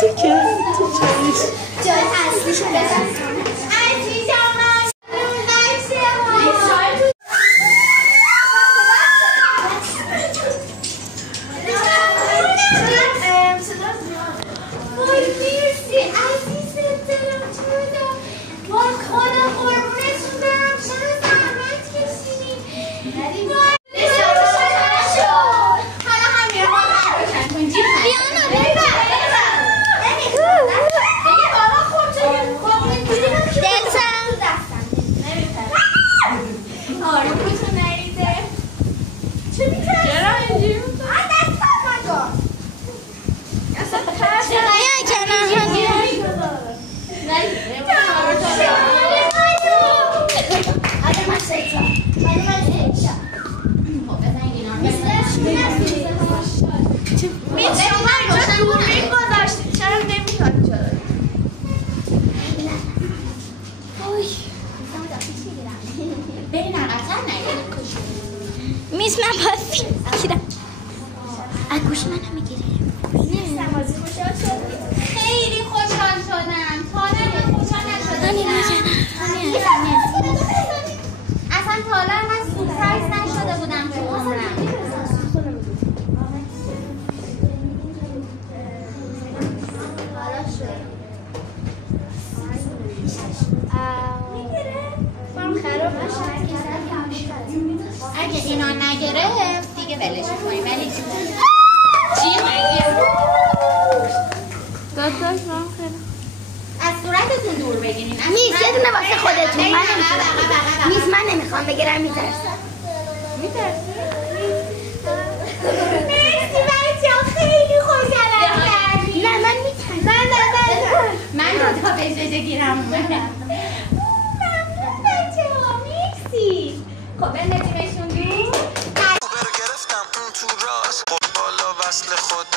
تو که تو چایش جای اصلیشو بزن. میز من باز میگیرم از گوش منو میگیره. خیلی خوشحال شدم. تا الان خوشحال نشدم. اصلا تا الان من سورپرایز نشده بودم تو عمرم. اگه اینا نگرفت دیگه ولش کنیم. ولی چی نگرفت؟ داداش من خیلی از صورتتون دور بگیرین. میز یه دونه واسه خودتون. من نمیخوام میز من نمیخوام بگیرم. میترسم. مرسی بچه‌ها خیلی خوشحالم کردی. نه من میترسم. من دو تا بجاجه گیرم اومد. ممنون بچه‌ها مرسی. خب بندازیمشون دور. گرفتم اون تو راست بالا وصل خود